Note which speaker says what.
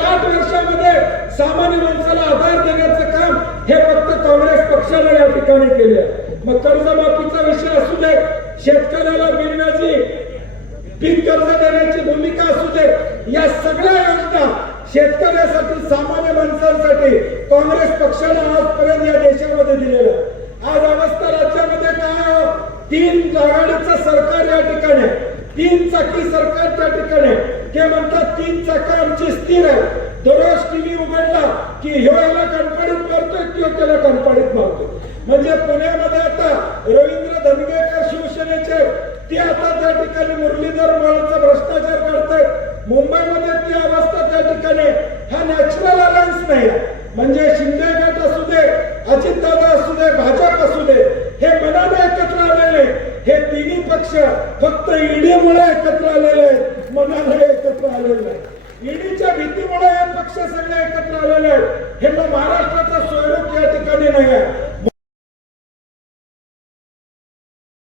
Speaker 1: साठ वर्षामध्ये सामान्य माणसाला आधार देण्याचं काम हे फक्त काँग्रेस पक्षाने या ठिकाणी केलं मग कर्जमाफीचा विषय असू दे शेतकऱ्याला मिळण्याची पीक कर्ज देण्याची भूमिका असू दे या सगळ्या योजना शेतकऱ्यासाठी सामान्य माणसांसाठी काँग्रेस पक्षाने आजपर्यंत या देशामध्ये दिलेलं आज अवस्था राज्यामध्ये काय तीन आघाडीचं सरकार या ठिकाणी तीन चाकी सरकार त्या ठिकाणी ते म्हणतात तीन चाका आमची स्थिर आहे दररोज टीव्ही उघडला की ह्यो याला कणपडीत मारतोय किंवा त्याला कणपडीत मारतोय. म्हणजे पुण्यामध्ये आता रवींद्र धनगेकर शिवसेनेचे ते आता त्या ठिकाणी मुरलीधर मोहोळचा भ्रष्टाचार करतायत. मुंबईमध्ये ती अवस्था त्या ठिकाणी हा नॅचरल अलायन्स नाही म्हणजे शिंदे गट असू दे अजितदादा असू दे भाजप असू दे हे मनाने एकत्र आलेले हे तिन्ही पक्ष फक्त ईडीमुळे एकत्र आलेले आहेत. मनाने एकत्र आलेले आहे. ईडीच्या भीतीमुळे हे पक्ष सगळे एकत्र आलेले आहेत. हे मग महाराष्ट्राचा स्वरूप या ठिकाणी नाही आहे.